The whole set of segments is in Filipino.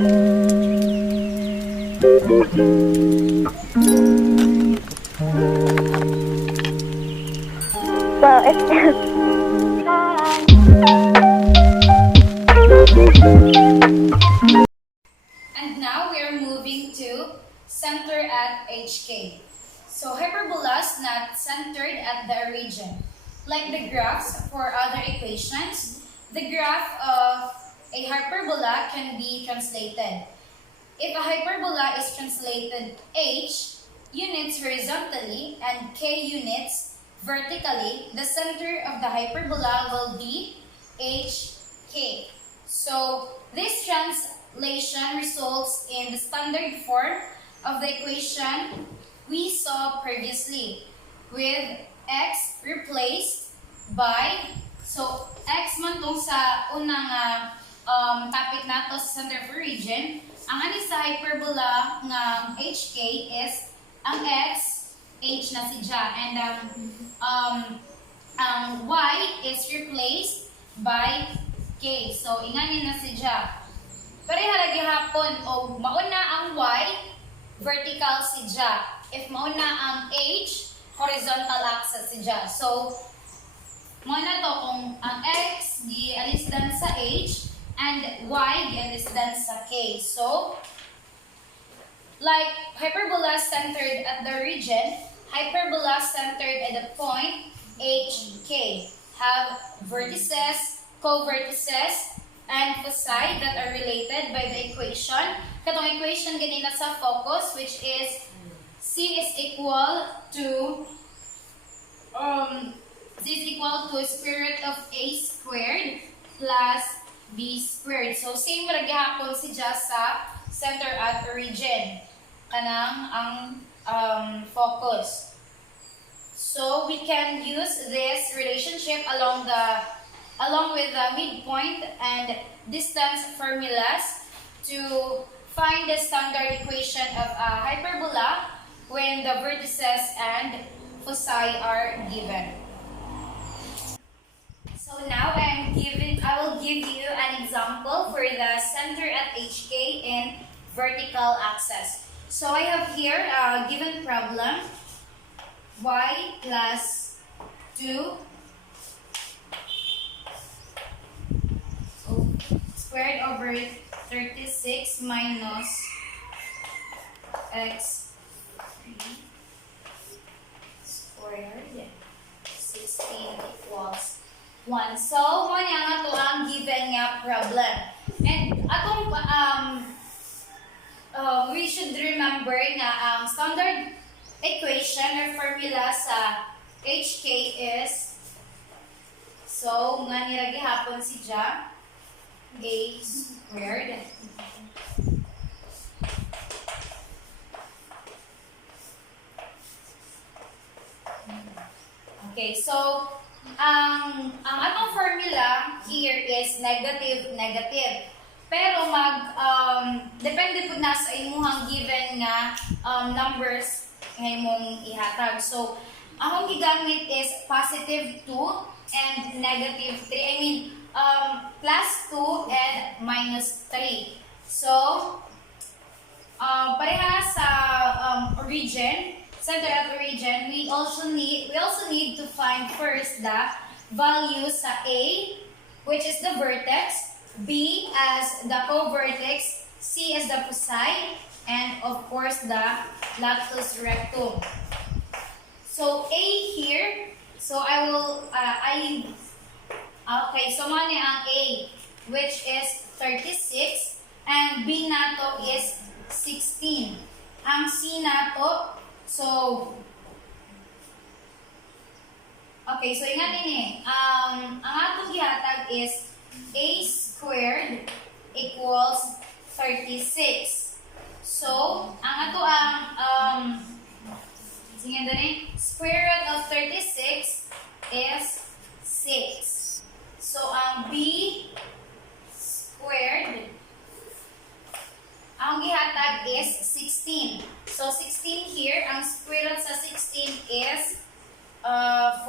Well, it's And now we are moving to center at HK. So hyperbolas not centered at the origin. Like the graphs for other equations, the graph of a hyperbola can be translated. If a hyperbola is translated h units horizontally and k units vertically, the center of the hyperbola will be hk. So this translation results in the standard form of the equation we saw previously, with x replaced by, so x man tong sa unang topic nato sa center of origin. Ang ani sa hyperbola nga hk is ang x, h na si siya, and ang y is replaced by k. So ingani na si siya. Pareha lagi hapon o mauna ang y, vertical si siya. If mauna ang h, horizontal axis si siya. So mauna to kung ang x gi-alisdan sa h and y gi-alisdan sa k. So like hyperbola centered at the origin, hyperbola centered at the point hk have vertices, co-vertices, and foci that are related by the equation. Katong equation ganina sa focus, which is c is equal to square root of a squared plus b squared. So same ra gyapon si just sa center at origin kanang ang focus. So we can use this relationship along with the midpoint and distance formulas to find the standard equation of a hyperbola when the vertices and foci are given. So now I will give you an example for the center at HK in vertical axis. So I have here a given problem, y plus 2 squared over 36 minus x 3 squared 16 equals 1. So, mo niya nga to ang given nga problem. And atong we should remember na ang standard equation or formula sa HK is, so nga niragi hapon si ja a squared okay, so ang atong formula here is negative. Pero depende po na sa imuhang given nga numbers nga imong ihatag. So, akong gigamit is positive 2 and negative 3. I mean, plus 2 and minus 3. So, pareha sa origin, center of origin, we also need to find first the value sa A, which is the vertex, B as the co-vertex, C as the foci, and of course the latus rectum. So A here, so okay, so mani ang A, which is 36, and B nato is 16. Ang C nato, so okay, so ingat ini, ang atong gihatag is a squared equals 36. So, ang ato ang sige dali, square root of 36 is 6. So, ang B squared, ang gihatag is 16. So, 16 here, ang square root sa 16 is 4.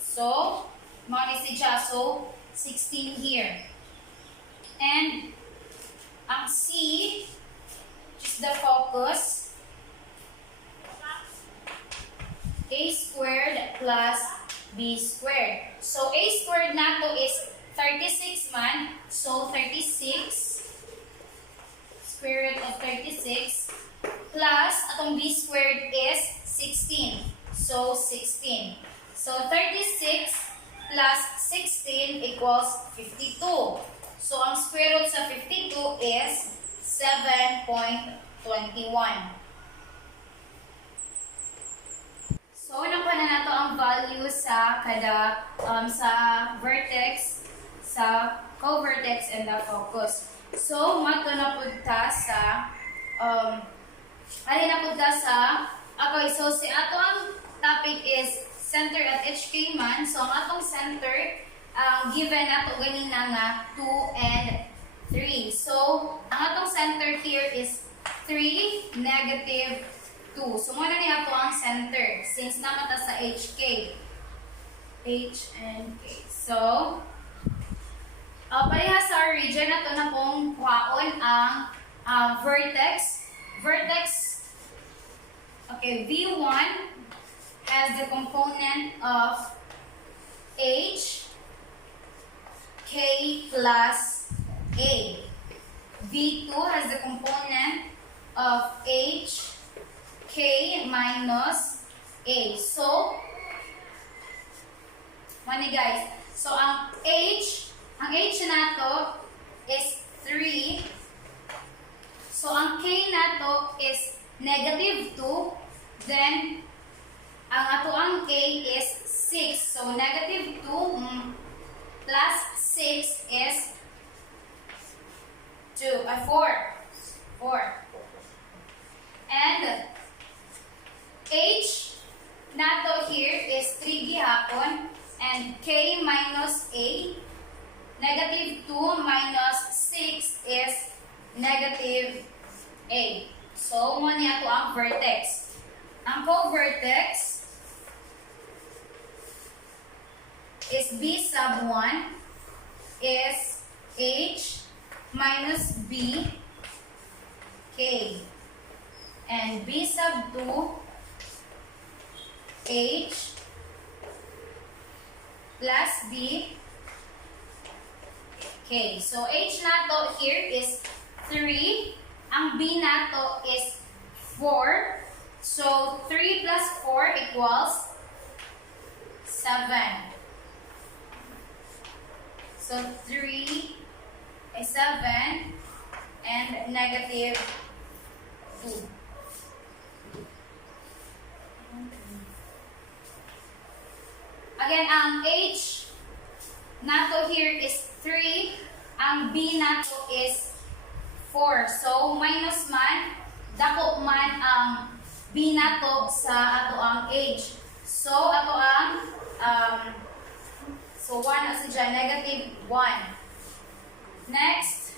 So, mao ni siya. So, 16 here. And ang focus, a squared plus b squared. So a squared nato is 36 man. So 36 square root of 36 plus atong b squared is 16. So 16. So 36 plus 16 equals 52. So ang square root sa 52 is 7.21. So, nakuha na nato ang value sa kada sa vertex, sa co-vertex, and the focus. So, mato na punta sa okay, so si ato ang topic is center at HK man. So, ang atong center given ato ganina nga 2 and 3. So, ang atong center here is 3, negative 2. So, muna niya ito ang center since naman ta sa HK. H and K. So, pareha sa region na ito na pong kuhaon ang vertex. Vertex, okay, V1 has the component of H, K plus A. V2 has the component of H, K minus A. So, money guys. So, ang H nato is 3. So, ang K nato is negative 2. Then, ang ato ang A is 6. So, negative 2 plus 6 is 4. 4. And, H nato here is 3 gihapon and K minus A, negative 2 minus 6 is negative A. So, mo niya to ang vertex. Ang co-vertex is B sub 1 is H minus B, K. And B sub 2 H plus B, K. So, H nato here is 3. Ang B nato is 4. So, 3 plus 4 equals 7. So, 3 is 7 and negative 2. Again, ang H nato here is 3. Ang B nato is 4. So, minus man, dako man ang B nato sa ato ang H. So, ato ang, so 1 na siya, negative 1. Next,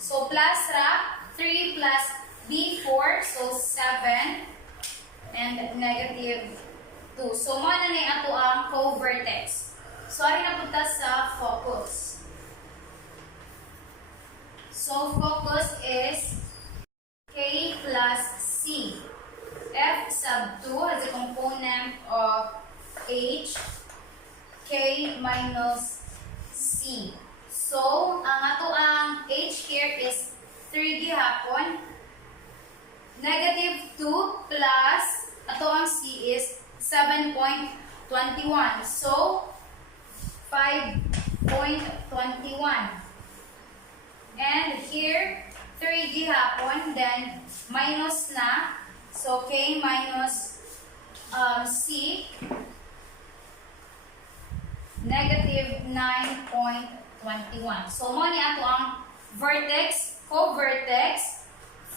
so plus ra, 3 plus B, 4, so 7, and negative 2. So, mo na ni ato ang co-vertex. So, ari na punta sa focus. So, focus is K plus C. F sub 2 has a component of H, K minus C. So, ang ato ang H here is 3 gihapon. Negative 2 plus ato ang C is 7.21. So, 5.21. And here, 3 gihapon, then minus na. So, K minus C, negative 9.21. So, mo ni ato ang vertex, co-vertex,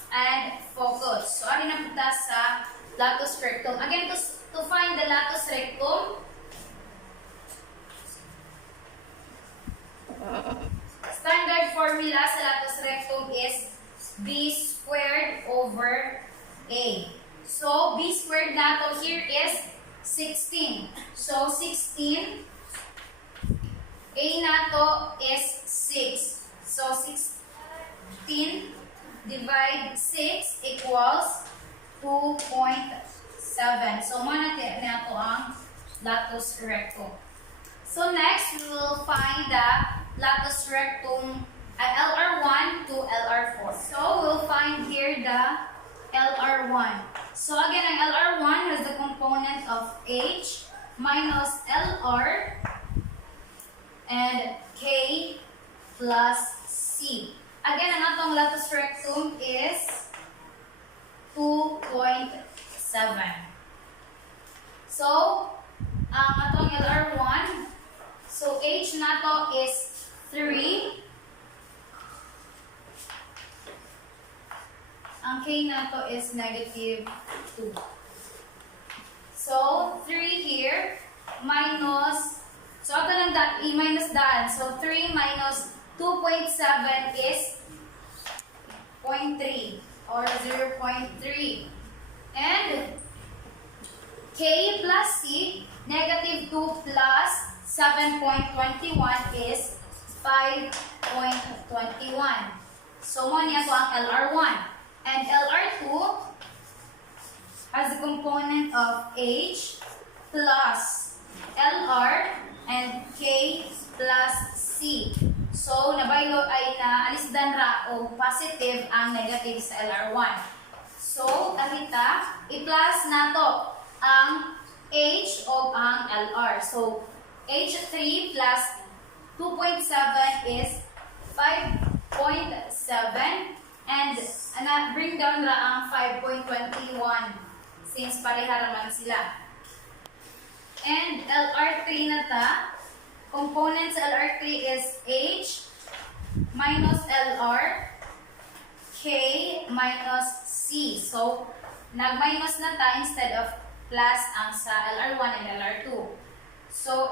and focus. So, ari na punta sa latus rectum. Again, to find the latus rectum, standard formula sa latus rectum is B squared over A. So, B squared nato here is 16. So, 16. A nato is 6. So, 16 divide 6 equals 2.7. So, muna na ito ang latus rectum. So, next, we will find the latus rectum at LR1 to LR4. So, we'll find here the LR1. So, again, ang LR1 has the component of H minus LR and K plus C. Again, ang atong latus rectum is 2.7. So, ang atong LR1, so H nato is 3. Ang K nato is negative 2. So, 3 here minus, so ito lang i-minus daan. So, 3 minus 2.7 is 0.3 or 0.3. And K plus C, negative 2 plus 7.21 is 5.21. So, mo niya ito ang LR1. And LR2 has the component of H plus LR and K plus C. So, nabaylo ay naalisdan ra o positive ang negative sa LR1. So, kahita, i-plus na to ang H o ang LR. So, H3 plus 2.7 is 5.7 and bring down ra ang 5.21 since pareha naman sila. And LR3 na ta, component sa LR3 is H minus LR, K minus C. So, nag-minus na ta instead of plus ang sa LR1 and LR2. So,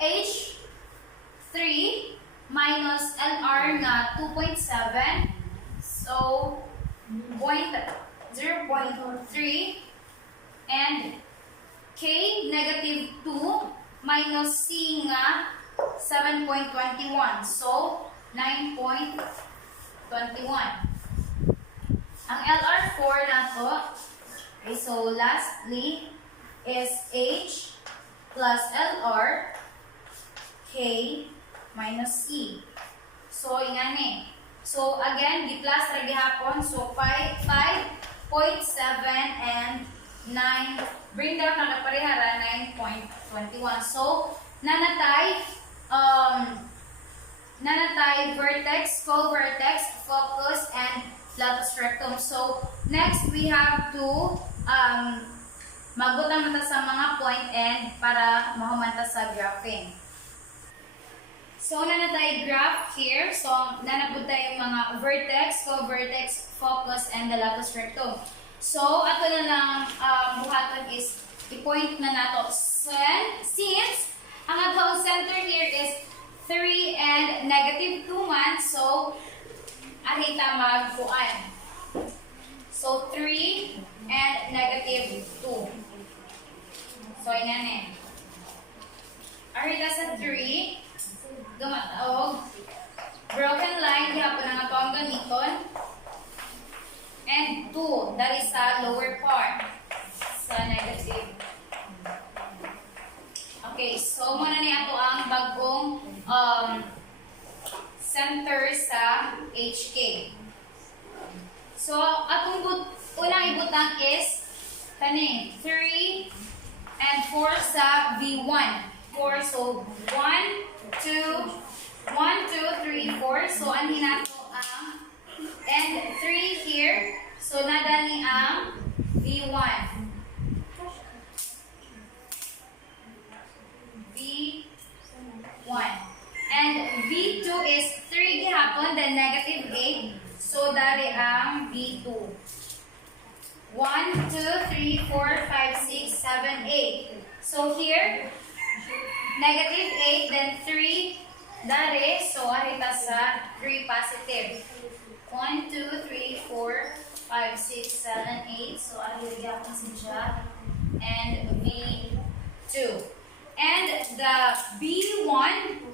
H3 minus LR na 2.7. So, 0.3 and K negative 2 minus C nga 7.21. So, 9.21. Ang LR4 na to, okay, so lastly is H plus LR, K minus C. So, ingani. So, again, di-plus ra gihapon. So, 5.7 and 9. Bring down na parehara 9.21. So, nanatay vertex, co-vertex, focus, and latus rectum. So, next we have to magbutang mata sa mga point end para mahumanta sa graphing. So, nanatay graph here. So, nanapod tayo yung mga vertex, co-vertex, focus, and the latus rectum. So, ato na lang buhaton is i-point na nato. Since ang atong center here is 3 and negative 2 man, so, arita magpuan. So, 3 and negative 2. So, yan eh. Arita sa 3, dumataog. Broken line, gihapon ang atong gamiton. And 2, that is sa lower part. Sa negative. Okay, so muna ni ato ang bagong center sa HK. So, atong unang ibutang is kani 3 and 4 sa V1. 4, so 1, 2, 3, 4. So, anhin nato ang and 3 here. So, nadani ang V1. V1. And V2 is 3 gihapon, then negative 8. So, dari ang V2. 1, 2, 3, 4, 5, 6, 7, 8. So, here, negative 8, then 3, dari. So, arita sa 3 positive. 1, 2, 3, 4, 5, 6, 7, 8. So, arita ko siya. And V2. And the B1,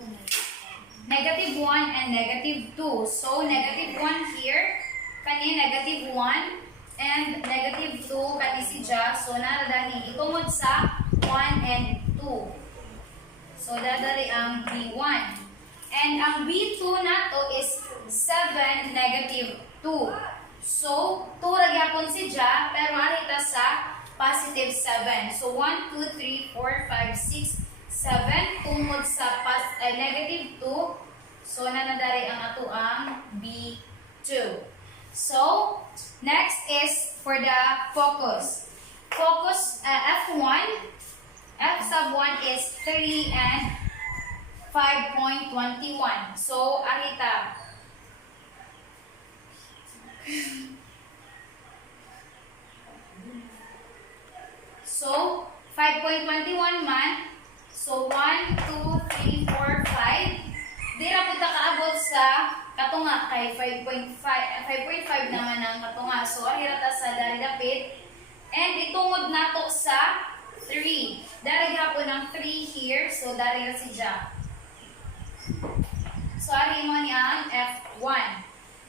negative 1 and negative 2. So, negative 1 here, kani negative 1 and negative 2 kani si Ja. So naradani itungod sa 1 and 2. So dadari ang B1. And ang B2 nato is 7 negative 2. So 2 ra gyapon si Ja pero arita sa positive 7. So 1 2 3 4 5 6 7 tungod sa negative 2. So nanadari ang ato ang B2. So next is for the focus. Focus F1. F sub 1 is 3 and 5.21. So arita. So 5.21 man. So 1 2 3 4 5. Dira punta kaabot sa katunga kay 5.5 naman ang katunga. So ahira ta sa dari dapit and itungod nato sa 3. Dari hapon ang 3 here. So dari ra si Ja. So ari mo ni ang F1.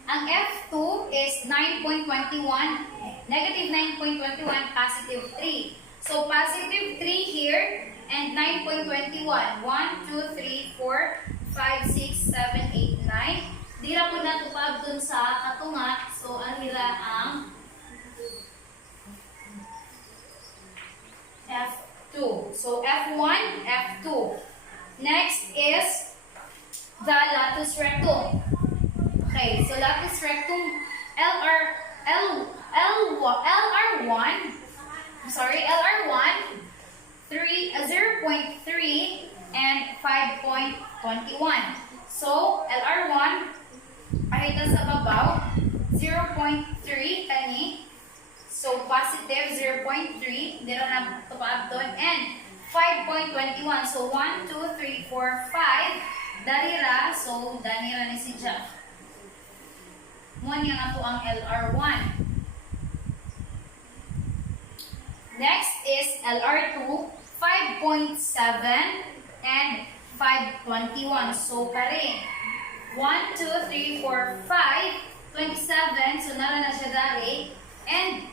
Ang F2 is 9.21, negative 9.21, positive 3. So positive 3 here and 9.21. 1 2 3 4 5 6 7 8 9. Dira po na tupag dun sa katunga. So, alira ang F2. So, F1, F2. Next is the latus rectum. Okay, so latus rectum, LR1, 0.3 and 5.21. So, LR1, ahita sa babaw, 0.3 kani. So, positive 0.3, dito na tupag doon. And 5.21. So, 1, 2, 3, 4, 5. Darira. So, danira ni si Ja. Mo niya nga po ang LR1. Next is LR2, 5.7 and 5.21. So, kare. 1, 2, 3, 4, 5, 27. So, nara na siya dari. And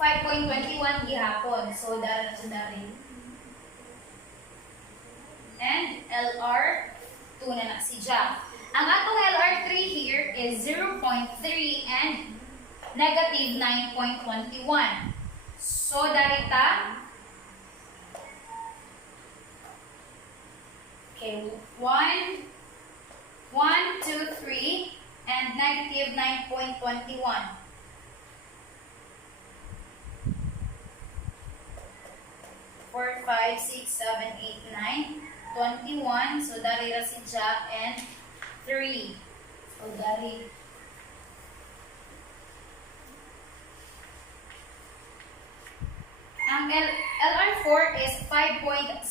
5.21 gihapon. So, dara na siya dari. And LR2 na si Ja. Ang atong LR3 here is 0.3 and negative 9.21. So, darita. Okay, 1, 2, 3, and negative 9.21. 4, 5, 6, 7, 8, 9, 21. So, darira si Ja and 3. So, dari. Ang LR4 is 5.7,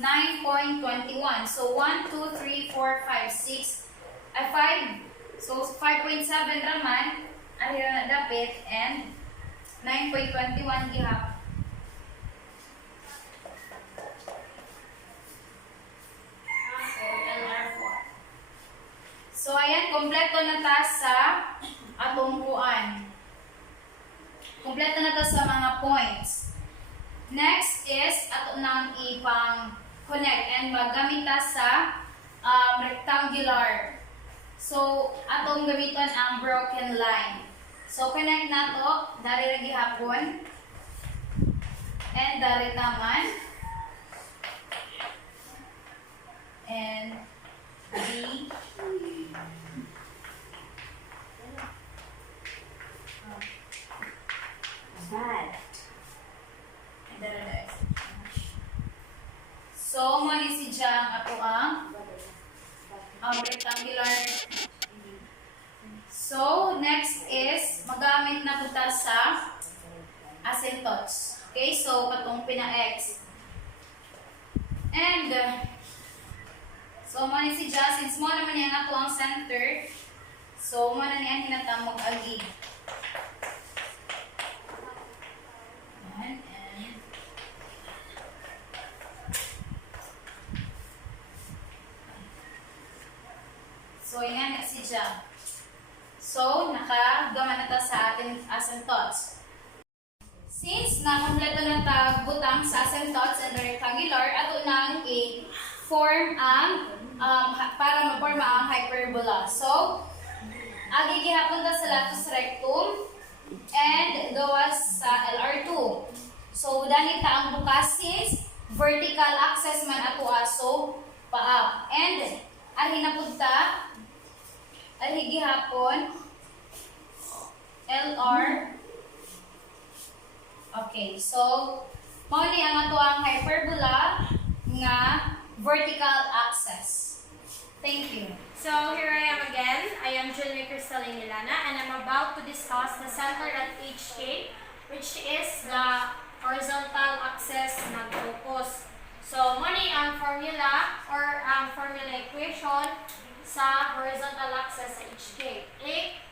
9.21. So, 1, 2, 3, 4, 5, 6, 5. So, 5.7 raman, ahira na dapit, and 9.21 gihap. So, ayan, kompleto na ta sa atong kuan. Kompleto na ta sa mga points. Next is, ato nang ipang-connect and maggamit ta sa rectangular. So, atong gamiton ang broken line. So, connect na to, dari lagi hapon. And dari taman. And B. Bad. So, mali si Ja ato ang rectangular. So, next is magamit na punta sa asymptotes. Okay, so katong pina-x. And so, mali si Ja, since mo naman yan ato ang center, so mo na niyan hinatang mag-agi. So, yan na si Ja. So, nakagama na ta sa ating asymptotes. Since nakompleto na ta butang sa asymptotes and rectangular, ato nang i-form ang para ma-forma ang hyperbola. So, agi gihapon ta sa latus rectum and gawas sa LR2. So, dahil ta ang bukas since vertical axis man ato so pa-up. And ahi na punta ahi gihapon LR. Okay, so mao ni ang ato ang hyperbola nga vertical axis. Thank you. So here I am again. I am Christal Milana, and I'm about to discuss the center at HK, which is the horizontal axis ng focus. So muna ang formula or ang formula equation sa horizontal axis sa HK.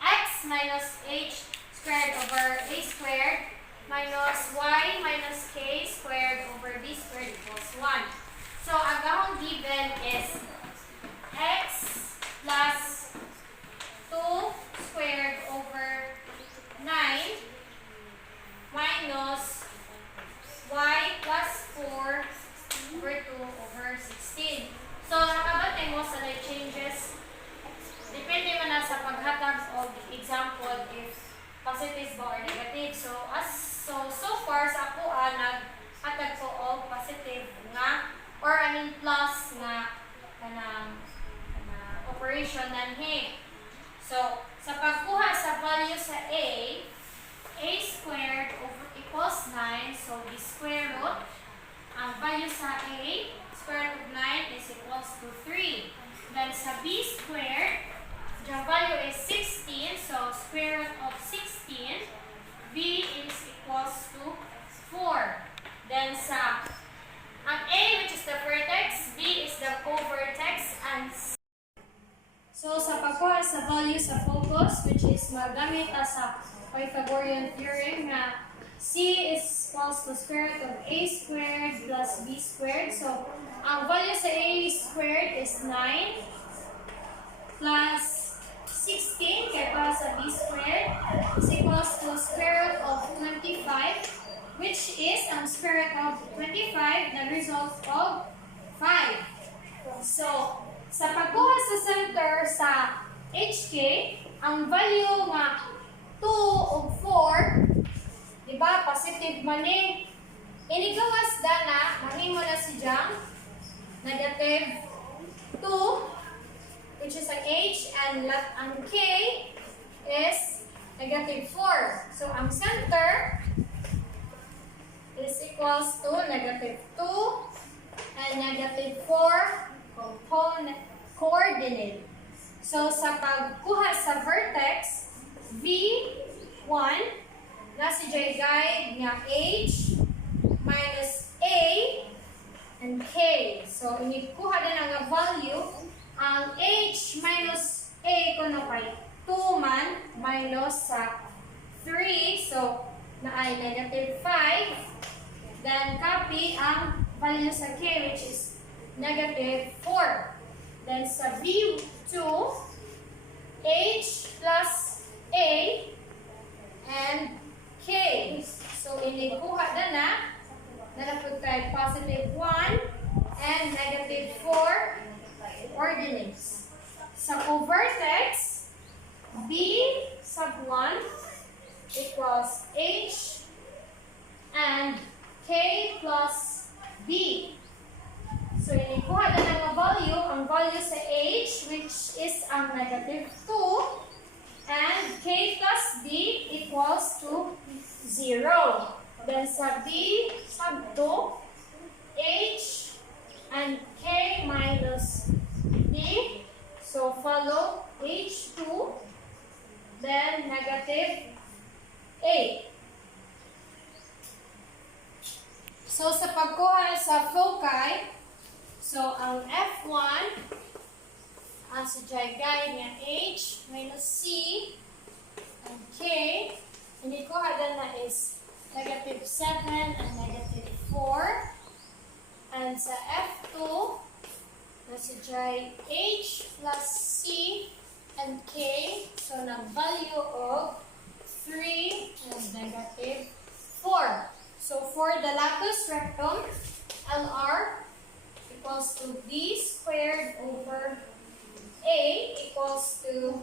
X minus h squared over a squared minus y minus k squared over b squared equals 1. So ang akong given is x plus 2 squared over 9 minus y plus 4 over 2 over 16. So nakabatay mo sa changes. Depende man na sa paghatag of example if positive ba or negative. So far sa ako naghatag ko og positive nga or plus nga kanang operation nanhi. So sa pagkuha sa value sa a squared over equals 9, so b square root ang value sa a square root of 9 is equals to 3. Then sa b squared the value is 16, so square root of 16, b is equals to 4. Then sa ang a, which is the vertex, b is the co-vertex, and so sa pagkuha sa value sa focus, which is magamit sa Pythagorean theorem na c is equals to square root of a squared plus b squared. So ang value sa a squared is 9 plus 16 kaya para sa b squared is equals to square root of 25, which is ang square root of 25 the result of 5. So sa pagkuha sa center sa HK, ang value nga 2 ug 4, di ba, positive man ni. Inigawas dana, mahimo na si Jang, negative 2, which is ang H, and ang K is negative 4. So ang center is equals to negative 2 and negative 4 component coordinate. So sa pagkuha sa vertex V1 na si J guide nga H minus A and K. So inikuha din ang value ang H minus A kuno kay 2 man minus sa 3, so na ay negative 5. Then copy ang value sa K, which is negative 4. Then sa V2, H plus A and K. So inikuha na napod kay positive 1 and negative 4 coordinates. Sa co-vertex, B sub 1 equals H and K plus B. So, inikuha na ng value, ang value sa H, which is ang negative 2, and K plus B equals to 0. Then sa B sub 2, H and K minus B. So, follow H2, then negative 8. So, sa pagkuha sa foci, so ang F1, ang sa guide niya H minus C and K, hindi ko hadan na is negative 7 and negative 4. And sa F2, na sa H plus C and K. So, nag-value of 3 and negative 4. So, for the latus rectum, LR equals to B squared over A equals to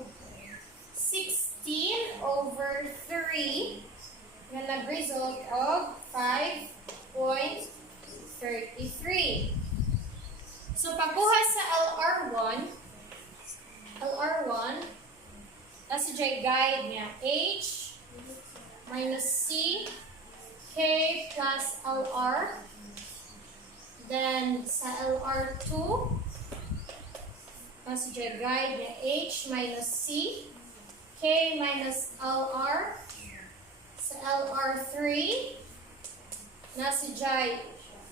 16 over 3 na nag-result of 5.33. So, pagkuha sa LR1, nasa dyan guide niya H minus C, K plus LR. Then, sa LR2, nasa dyan guide niya H minus C, K minus LR. Sa LR3, nasa dyan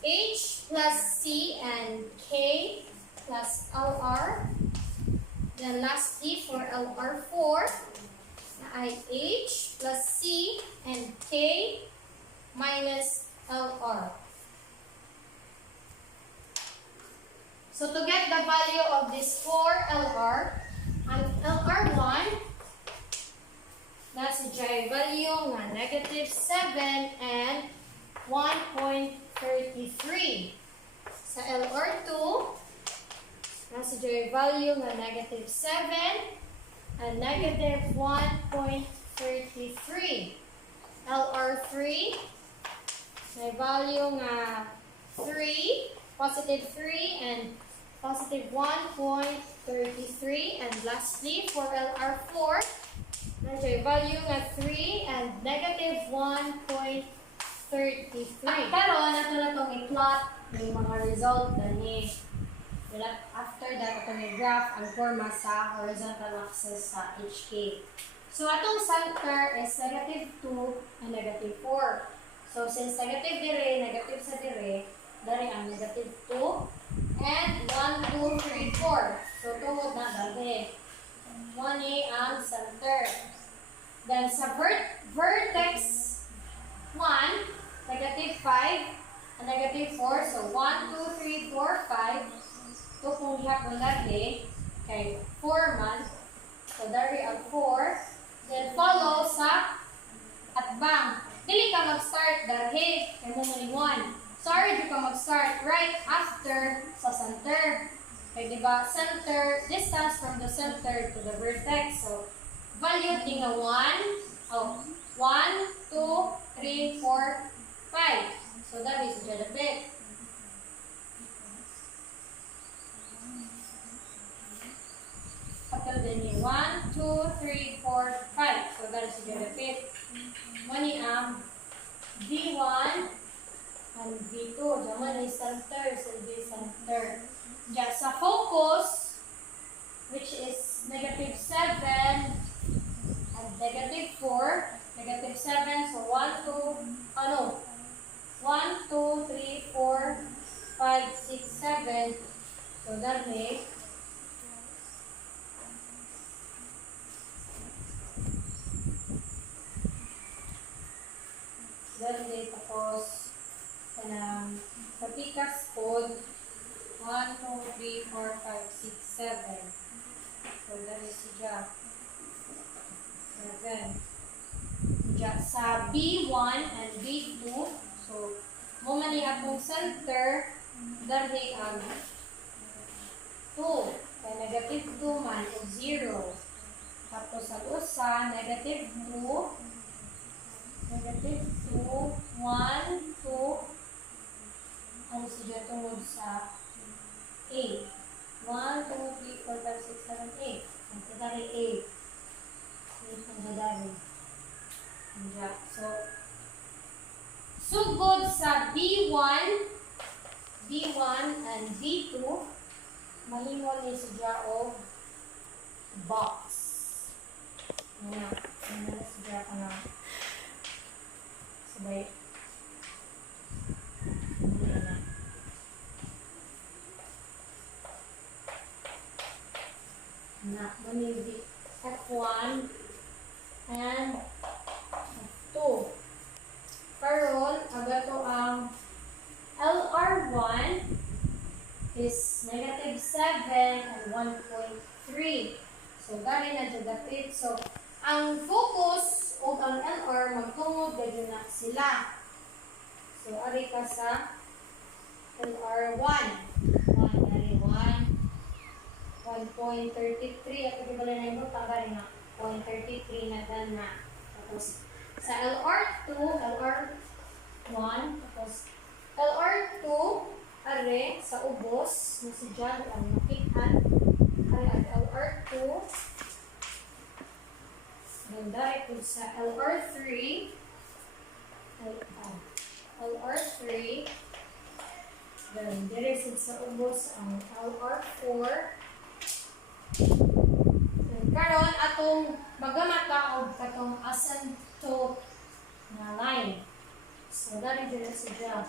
H plus C and K plus LR. Then lastly, for LR4, na ay H plus C and K minus LR. So to get the value of this 4 LR, ang LR1, nasa dyan value nga negative 7 and 1.33. Sa LR2, nasa dyan value nga negative 7 and negative 1.33. LR3, may value nga 3, positive 3 and positive 1.33. And lastly, for LR4, nasa value nga 3 and negative 1.33. Karon nato na tong i-plot yung mga result gani. After that, ito may graph ang forma sa horizontal axis sa HK. So, atong center is negative 2 and negative 4. So, since negative dire, negative sa dire, dari ang negative 2 and 1, 2, 3, 4. So, tungod na dari. 1A ang center. Then, sa vertex 1, negative 5 and negative 4. So, 1, 2, 3, 4, 5. So, kung ihapon dati, kay 4 man. So, dari ang 4. Then, follow sa atbang. Dili ka mag-start dahil kay mo muli 1. Sorry, di ka mag-start right after sa center. Okay, diba? Center, distance from the center to the vertex. So, value tinga 1, 2, 3, 4, 5. So, that is the bit. After then, 1, 2, 3, 4, 5. So, that is the bit. Mani ang V1 and V2. Diyan is center. So, this center. Diyan sa focus, which is negative 7 and negative 4. Negative 7. So, 1, 2, 3, 4, 5, 6, 7. So, that makes tapos sa Picas code 1, 2, 3, 4, 5, 6, 7. So that is siya 7. Sa B1 and B2, so mo man ni atong center dali ang 2 kay negative 2 man o 0. Tapos sa usa negative 2, 1, 2, ano siya tungod sa 8. 1, 2, 3, 4, 5, 6, 7, 8. Ang kadari 8. 8 ang kadari. So, sugod sa B1 and B2, mahingon ni siya o box. Ano na siya ka na sabay. Na, manili F1 and F2. Karon, agato ang LR1 is negative 7 and 1.3. So, dahil sila. So, ari ka sa LR1. 1.33 at pagkibala na yung tagari nga 0.33 na dan na. Tapos sa LR2, LR1, tapos LR2 are sa ubos na si John ang makitan are ang LR2 then direct sa LR3 LR3 then direct sa ubos ang LR4 karon atong magamata og katong asymptote na line. So dari dira sa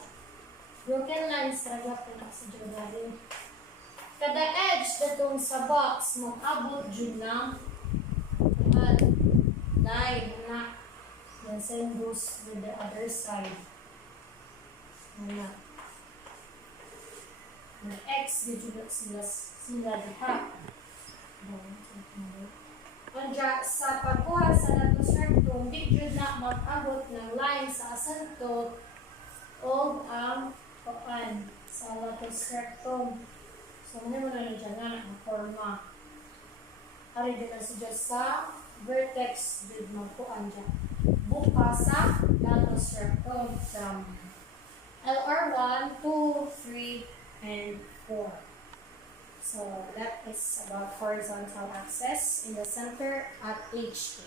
broken lines talaga po na sa dari. Kada edge datong sa box mo abot jud ng line na then same goes with the other side. Na X dito sila diha. Kaya sa pagkuha sa latos rectum, di jud na mag-abot ng line sa asymptote o ang paan sa latos rectum. So, ano mo na dyan nga ang forma. Hari din na siya sa vertex jud magkuhan dyan. Buka sa latos rectum from LR1, 2, 3, and 4. So that is about horizontal axis in the center at HK.